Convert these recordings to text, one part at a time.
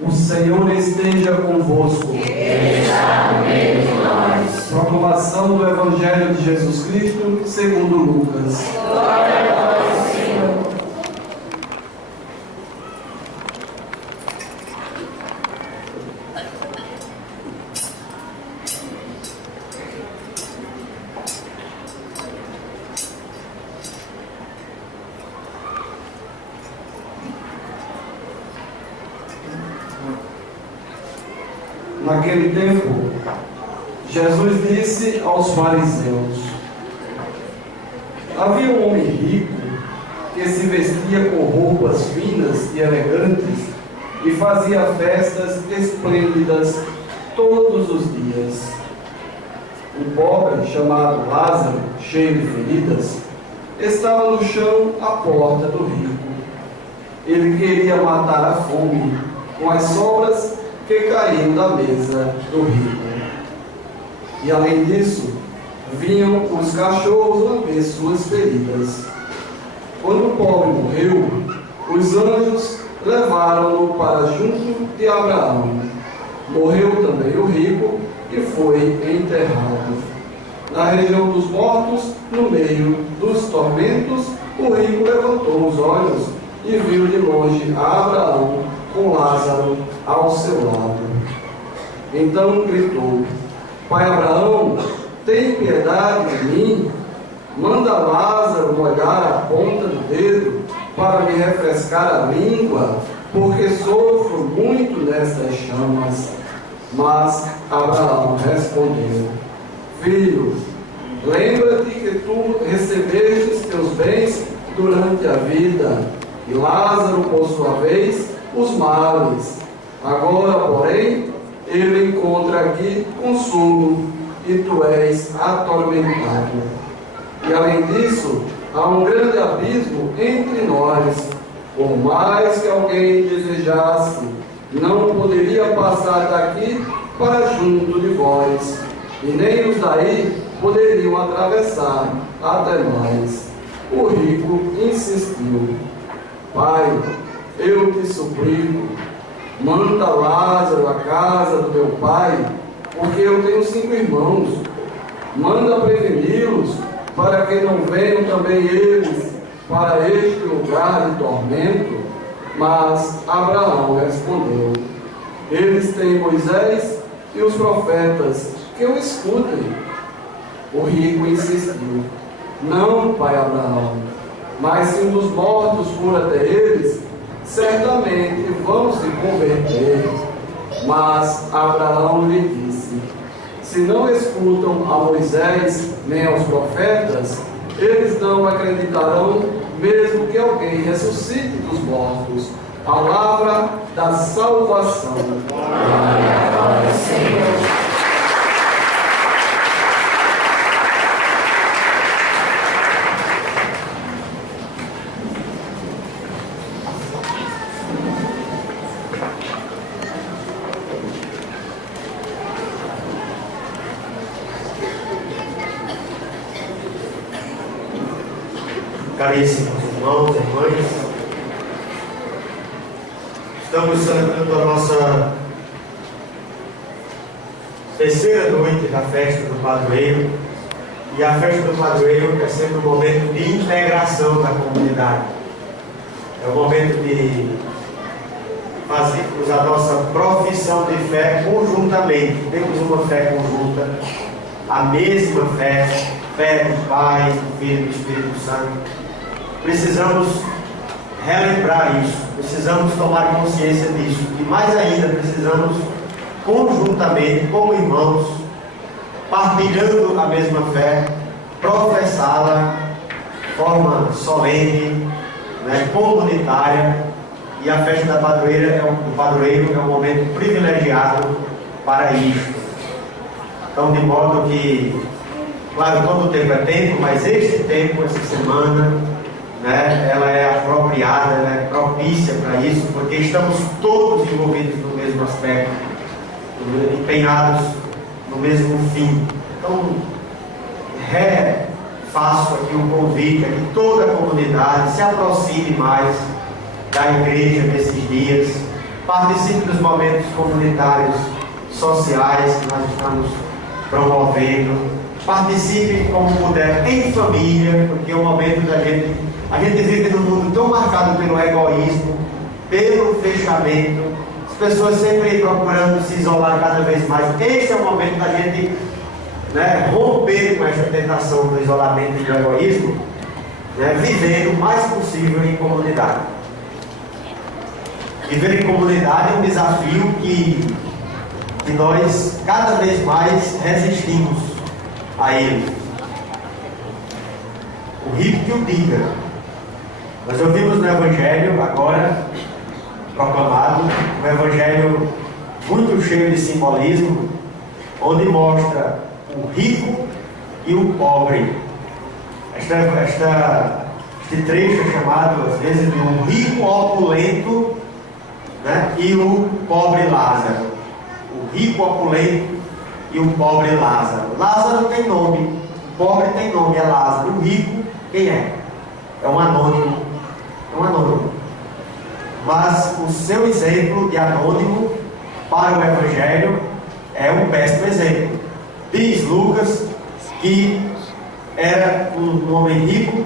O Senhor esteja convosco. Ele está no meio de nós. Proclamação do Evangelho de Jesus Cristo, segundo Lucas. Glória a vós, Senhor. Naquele tempo, Jesus disse aos fariseus: havia um homem rico que se vestia com roupas finas e elegantes e fazia festas esplêndidas todos os dias. O pobre, chamado Lázaro, cheio de feridas, estava no chão à porta do rico. Ele queria matar a fome com as sobras que caíam da mesa do rico. E além disso, vinham os cachorros lamber suas feridas. Quando o pobre morreu, os anjos levaram-no para junto de Abraão. Morreu também o rico e foi enterrado. Na região dos mortos, no meio dos tormentos, o rico levantou os olhos e viu de longe a Abraão com Lázaro ao seu lado. Então gritou: Pai Abraão, tem piedade de mim, manda Lázaro molhar a ponta do dedo para me refrescar a língua, porque sofro muito nestas chamas. Mas Abraão respondeu: Filho, lembra-te que tu recebestes teus bens durante a vida, e Lázaro, por sua vez, os males. Agora, porém, ele encontra aqui consolo, e tu és atormentado. E além disso, há um grande abismo entre nós. Por mais que alguém desejasse, não poderia passar daqui para junto de vós, e nem os daí poderiam atravessar até nós. O rico insistiu: Pai, eu te suplico, manda Lázaro à casa do meu pai, porque eu tenho 5 irmãos. Manda preveni-los, para que não venham também eles para este lugar de tormento. Mas Abraão respondeu: eles têm Moisés e os profetas, que o escutem. O rico insistiu: não, pai Abraão, mas se um dos mortos for até eles, certamente vão se converter. Mas Abraão lhe disse: se não escutam a Moisés nem aos profetas, eles não acreditarão, mesmo que alguém ressuscite dos mortos. Palavra da salvação. Glória a vós, Senhor. Caríssimos irmãos e irmãs, estamos celebrando a nossa terceira noite da festa do padroeiro, e a festa do padroeiro é sempre um momento de integração da comunidade, é um momento de fazermos a nossa profissão de fé conjuntamente. Temos uma fé conjunta, a mesma fé, fé do Pai, do Filho e do Espírito Santo. Precisamos relembrar isso, precisamos tomar consciência disso, e mais ainda, precisamos conjuntamente, como irmãos, partilhando a mesma fé, professá-la de forma solene, comunitária. E a festa do padroeiro é um momento privilegiado para isso. Então, de modo que, claro, todo o tempo é tempo, mas este tempo, essa semana, ela é apropriada, ela é propícia para isso, porque estamos todos envolvidos no mesmo aspecto, empenhados no mesmo fim. Então, faço aqui um convite a que toda a comunidade se aproxime mais da igreja nesses dias, Participe dos momentos comunitários, sociais que nós estamos promovendo. Participe como puder em família, porque é o momento da gente. A gente vive num mundo tão marcado pelo egoísmo, pelo fechamento, as pessoas sempre procurando se isolar cada vez mais. Este é o momento da gente, romper com essa tentação do isolamento e do egoísmo, vivendo o mais possível em comunidade. Viver em comunidade é um desafio que nós cada vez mais resistimos a ele. O rico que o diga. Nós ouvimos no Evangelho agora proclamado, um Evangelho muito cheio de simbolismo, onde mostra o rico e o pobre. Este trecho é chamado às vezes de um rico opulento, e o pobre Lázaro. O rico opulento e o pobre Lázaro. Lázaro tem nome, o pobre tem nome, é Lázaro. O rico, quem é? É um anônimo. É um anônimo. Mas o seu exemplo de anônimo para o Evangelho é um péssimo exemplo. Diz Lucas que era um homem rico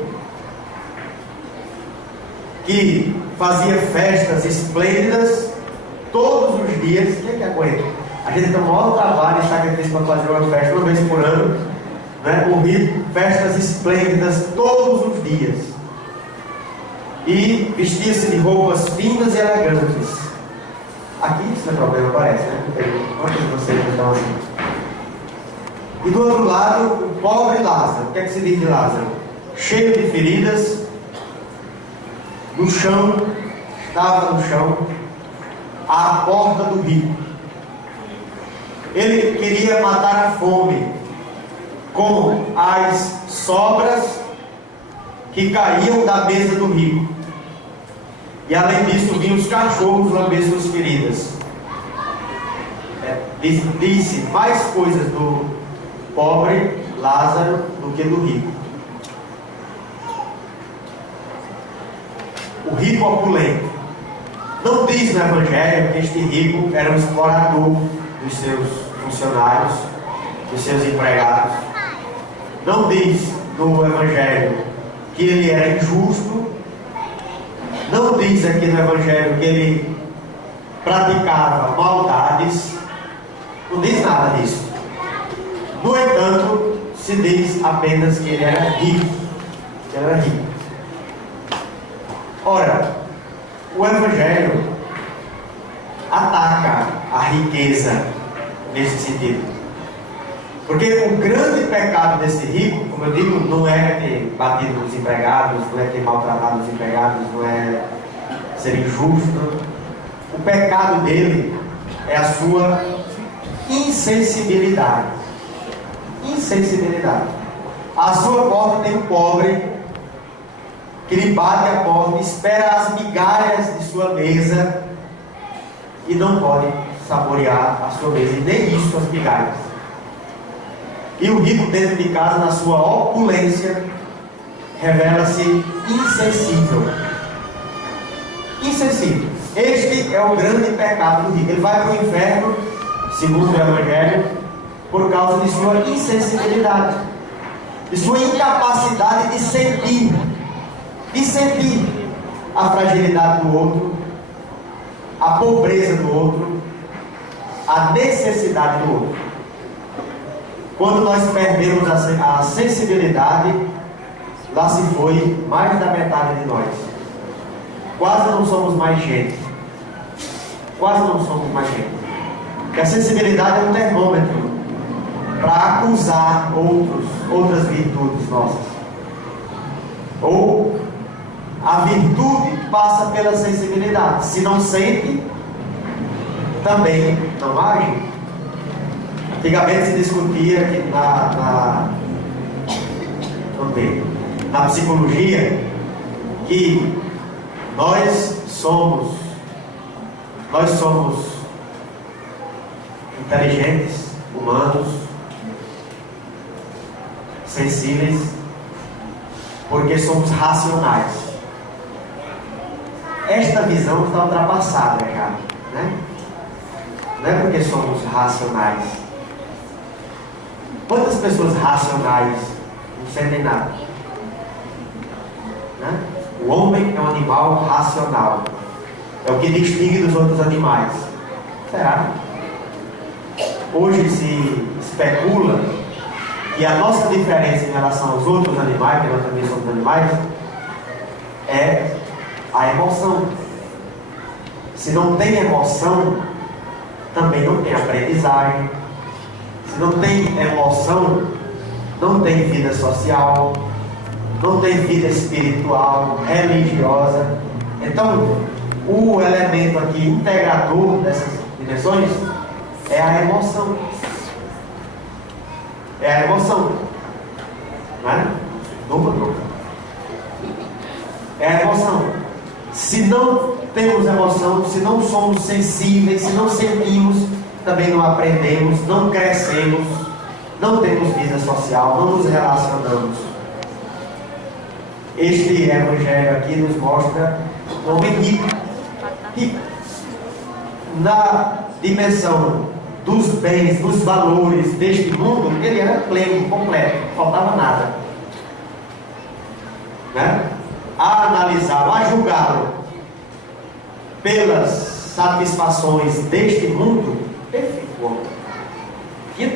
que fazia festas esplêndidas todos os dias. Quem é que aguenta? A gente tem o maior trabalho e sacrifício para fazer uma festa uma vez por ano, o rico, festas esplêndidas todos os dias, e vestia-se de roupas finas e elegantes. Aqui isso não é problema, parece, Quantos de vocês estão assim? E do outro lado, o pobre Lázaro. O que é que se diz de Lázaro? Cheio de feridas, no chão, estava no chão, à porta do rico. Ele queria matar a fome com as sobras que caíam da mesa do rico. E além disso, vinham os cachorros lamber suas feridas. Disse mais coisas do pobre Lázaro do que do rico. O rico opulento. Não diz no Evangelho que este rico era um explorador dos seus funcionários, dos seus empregados. Não diz no Evangelho que ele era injusto. Não diz aqui no Evangelho que ele praticava maldades. Não diz nada disso. No entanto, se diz apenas que ele era rico. Que ele era rico. Ora, o Evangelho ataca a riqueza nesse sentido. Porque o grande pecado desse rico, como eu digo, não é ter batido nos empregados, não é ter maltratado os empregados, não é ser injusto. O pecado dele é a sua insensibilidade. Insensibilidade. À sua porta tem um pobre que lhe bate a porta, espera as migalhas de sua mesa e não pode saborear a sua mesa, e nem isso, as migalhas. E o rico dentro de casa, na sua opulência, revela-se insensível. Insensível. Este é o grande pecado do rico. Ele vai para o inferno, segundo o Evangelho, por causa de sua insensibilidade, de sua incapacidade de sentir a fragilidade do outro, a pobreza do outro, a necessidade do outro. Quando nós perdemos a sensibilidade, lá se foi mais da metade de nós. Quase não somos mais gente. Quase não somos mais gente. Porque a sensibilidade é um termômetro para acusar outras virtudes nossas. Ou a virtude passa pela sensibilidade. Se não sente, também não age. Antigamente se discutia que na psicologia que nós somos inteligentes, humanos, sensíveis, porque somos racionais. Esta visão está ultrapassada já. né? Não é porque somos racionais. Quantas pessoas racionais não sentem nada? Né? O homem é um animal racional. É o que distingue dos outros animais. Será? Hoje se especula que a nossa diferença em relação aos outros animais, que nós também somos animais, é a emoção. Se não tem emoção, também não tem aprendizagem. Se não tem emoção, não tem vida social, não tem vida espiritual, religiosa. Então, o elemento aqui integrador dessas dimensões é a emoção. É a emoção. Não é? Não. É a emoção. Se não temos emoção, se não somos sensíveis, se não sentimos, também não aprendemos, não crescemos, não temos vida social, não nos relacionamos. Este evangelho aqui nos mostra um homem rico. Na dimensão dos bens, dos valores deste mundo, ele era pleno, completo, não faltava nada, né? A analisá-lo, a julgá-lo pelas satisfações deste mundo, perfeito. Tinha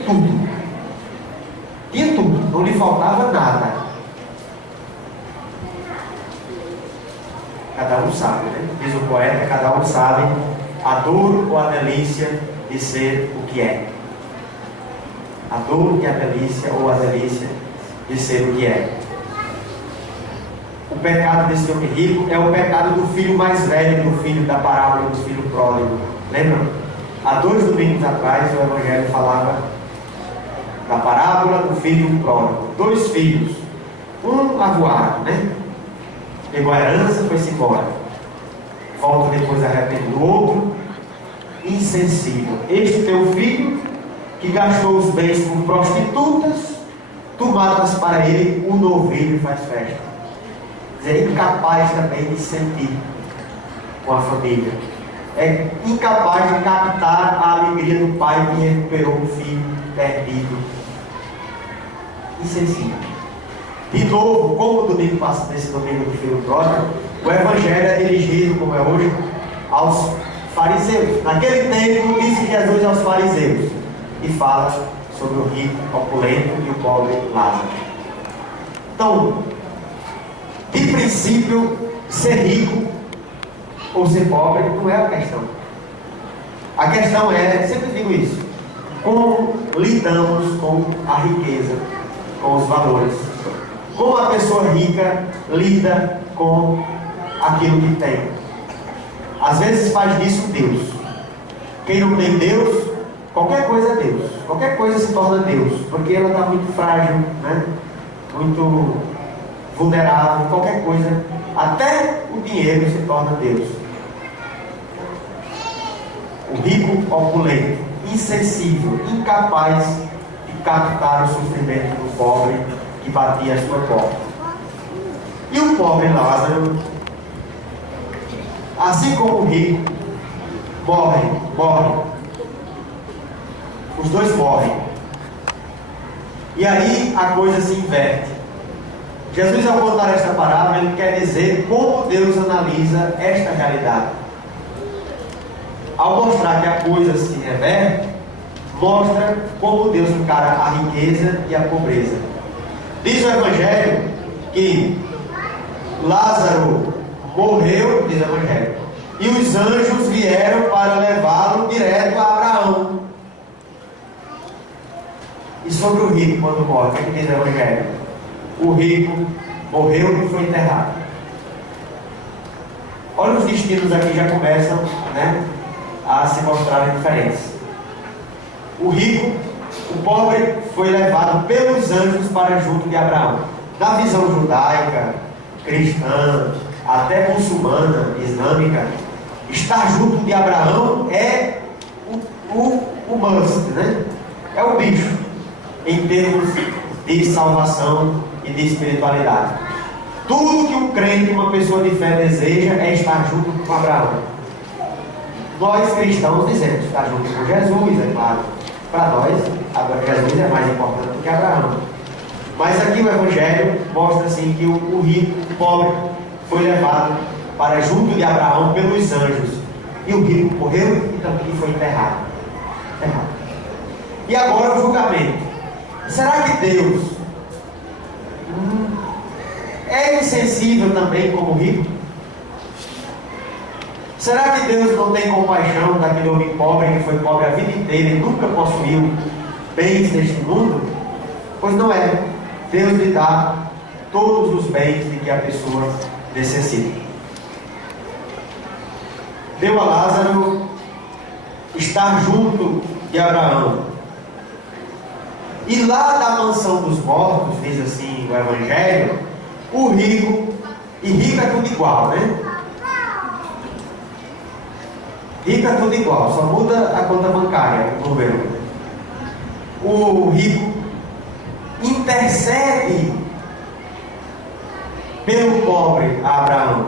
tudo, não lhe faltava nada. Cada um sabe, né? Diz o poeta, cada um sabe a dor ou a delícia de ser o que é. A dor e a delícia ou a delícia de ser o que é. O pecado desse homem rico é o pecado do filho mais velho, do filho da parábola do filho pródigo. Lembram? Há 2 domingos atrás o Evangelho falava da parábola do filho pródigo. 2 filhos, um avoado, né? Pegou a herança, foi-se embora. Volta depois arrependido. O outro, insensível. Este teu filho, que gastou os bens com prostitutas, tu matas para ele um novilho e faz festa. Quer dizer, é incapaz também de sentir com a família. É incapaz de captar a alegria do pai que recuperou um filho perdido. Insensível. De novo, como o domingo passa nesse domingo do filho pródigo, o Evangelho é dirigido, como é hoje, aos fariseus. Naquele tempo, disse Jesus aos fariseus e fala sobre o rico, opulento e o pobre Lázaro. Então, de princípio, ser rico ou ser pobre não é a questão. A questão é, sempre digo isso, como lidamos com a riqueza, com os valores. Como a pessoa rica lida com aquilo que tem. Às vezes faz disso Deus. Quem não tem Deus, qualquer coisa é Deus. Qualquer coisa se torna Deus, porque ela está muito frágil, né? Muito vulnerável, qualquer coisa, até o dinheiro se torna Deus. O rico opulento, insensível, incapaz de captar o sofrimento do pobre que batia a sua porta. E o pobre Lázaro, assim como o rico, morre. Os dois morrem. E aí a coisa se inverte. Jesus, ao contar esta parábola, ele quer dizer como Deus analisa esta realidade. Ao mostrar que a coisa se reverte, mostra como Deus encara a riqueza e a pobreza. Diz o Evangelho que Lázaro morreu, diz o Evangelho, e os anjos vieram para levá-lo direto a Abraão. E sobre o rico, quando morre, o que diz o Evangelho? O rico morreu e foi enterrado. Olha, os destinos aqui já começam, né, a se mostrarem diferentes. O rico, o pobre, foi levado pelos anjos para junto de Abraão. Na visão judaica, cristã, até muçulmana, islâmica, estar junto de Abraão é o must, né? É o bicho, em termos de salvação e de espiritualidade. Tudo que um crente, uma pessoa de fé deseja é estar junto com Abraão. nós cristãos dizemos, está junto com Jesus, é claro. Para nós, agora Jesus é mais importante do que Abraão. Mas aqui o Evangelho mostra assim que o rico, o pobre, foi levado para junto de Abraão pelos anjos. E o rico morreu e foi enterrado. E agora o julgamento. Será que Deus é insensível também como rico? Será que Deus não tem compaixão daquele homem pobre que foi pobre a vida inteira e nunca possuiu bens deste mundo? Pois não é. Deus lhe dá todos os bens de que a pessoa necessita. Deu a Lázaro estar junto de Abraão. E lá da mansão dos mortos, diz assim o Evangelho, o rico, e rico é tudo igual, né? Rico é tudo igual, só muda a conta bancária, o número. O rico intercede pelo pobre a Abraão.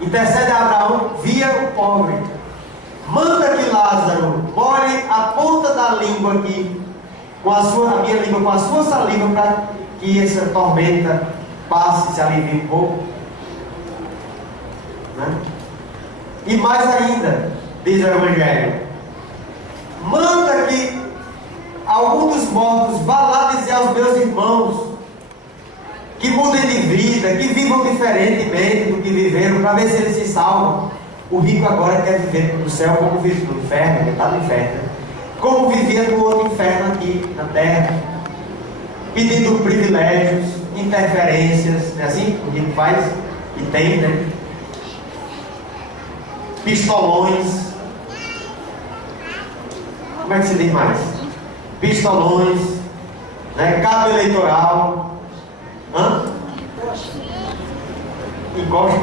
Intercede a Abraão via o pobre. Manda que Lázaro molhe a ponta da língua aqui, a minha língua com a sua saliva, para que essa tormenta passe, se alivie um pouco. Né? E mais ainda, diz o Evangelho, manda que algum dos mortos vá lá dizer aos meus irmãos que mudem de vida, que vivam diferentemente do que viveram, para ver se eles se salvam. O rico agora quer viver no céu como vive no inferno, ele está no inferno, como vivia no outro inferno aqui na terra, pedindo privilégios, interferências, é assim que o rico faz, e tem, né? Pistolões, como é que se diz mais? Pistolões, né? Cabo eleitoral, encosta,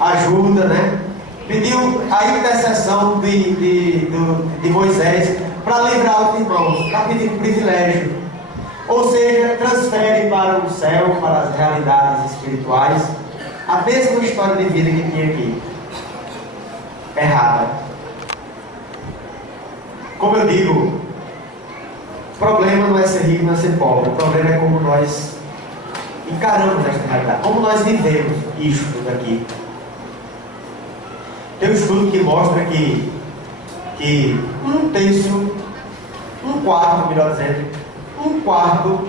ajuda, né? Pediu a intercessão de Moisés para livrar os irmãos, está pedindo privilégio, ou seja, transfere para o céu, para as realidades espirituais, a mesma história de vida que tinha aqui, errada. Como eu digo, o problema não é ser rico, não é ser pobre, o problema é como nós encaramos esta realidade, como nós vivemos isto daqui. Tem um estudo que mostra que um quarto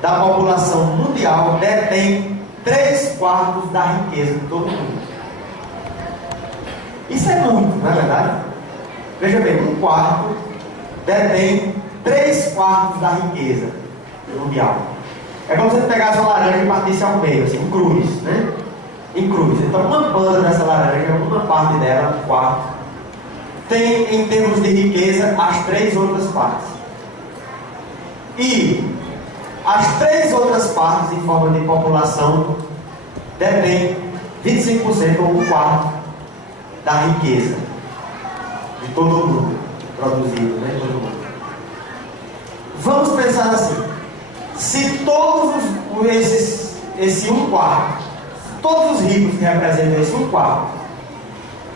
da população mundial detém 3/4 da riqueza de todo mundo. Isso é muito, não é verdade? Veja bem, 1/4 detém 3/4 da riqueza mundial. É como se você pegasse uma laranja e partisse ao meio, assim, em cruz, né? Em cruz. Então, uma banda dessa laranja, uma parte dela, 1/4, tem, em termos de riqueza, as 3 outras partes. E as 3 outras partes, em forma de população, detêm 25% ou 1/4 da riqueza de todo mundo produzido, né? Todo mundo. Vamos pensar assim: se todos esse 1/4, todos os ricos que representam esse 1/4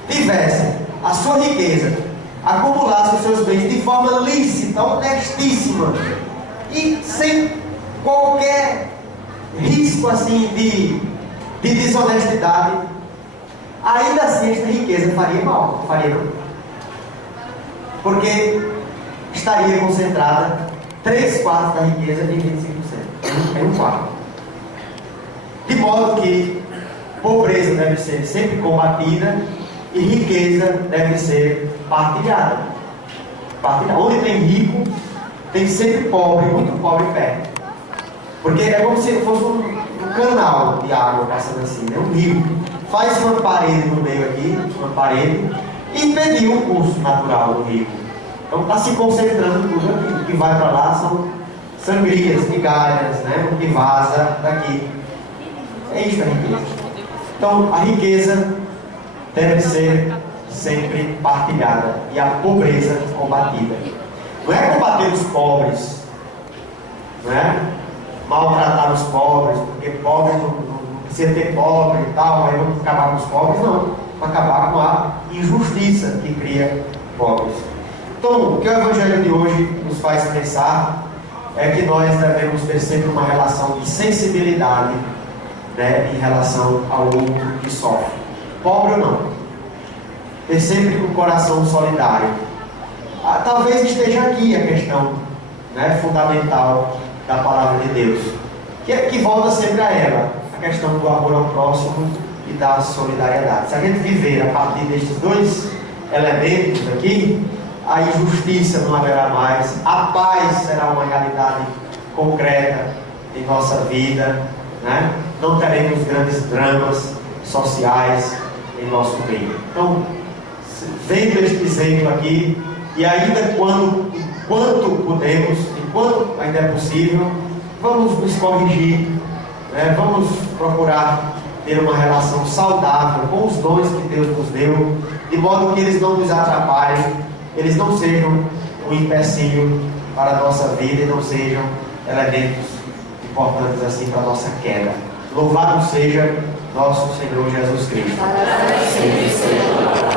tivessem a sua riqueza, acumulassem os seus bens de forma lícita, honestíssima e sem qualquer risco assim de desonestidade, ainda assim esta riqueza faria mal, faria não? Porque estaria concentrada 3/4 da riqueza em 25%, em 1/4. De modo que pobreza deve ser sempre combatida e riqueza deve ser partilhada. Onde tem rico, tem sempre pobre, muito pobre perto. Porque é como se fosse um canal de água passando assim, né? Um rio. Faz uma parede no meio aqui, uma parede, e impediu o curso natural do rio. Então está se concentrando tudo aqui. O que vai para lá são sangrias, migalhas, né? O que vaza daqui. É isso a riqueza. Então a riqueza deve ser sempre partilhada e a pobreza combatida. Não é combater os pobres, não é maltratar os pobres, porque pobres não precisa ter pobre e tal, aí vamos acabar com os pobres, não. Vamos acabar com a cria pobres. Então, o que o Evangelho de hoje nos faz pensar é que nós devemos ter sempre uma relação de sensibilidade, né, em relação ao outro que sofre, pobre ou não. Ter sempre um coração solidário. Talvez esteja aqui a questão, né, fundamental da palavra de Deus, que volta sempre a ela, a questão do amor ao próximo e da solidariedade. Se a gente viver a partir destes dois elementos aqui, a injustiça não haverá mais, a paz será uma realidade concreta em nossa vida, né? Não teremos grandes dramas sociais em nosso meio. Então, vendo este exemplo aqui, e ainda enquanto podemos, enquanto ainda é possível, vamos nos corrigir, né? Vamos procurar ter uma relação saudável com os dons que Deus nos deu, de modo que eles não nos atrapalhem, eles não sejam um empecilho para a nossa vida e não sejam elementos importantes assim para a nossa queda. Louvado seja nosso Senhor Jesus Cristo. Para sempre seja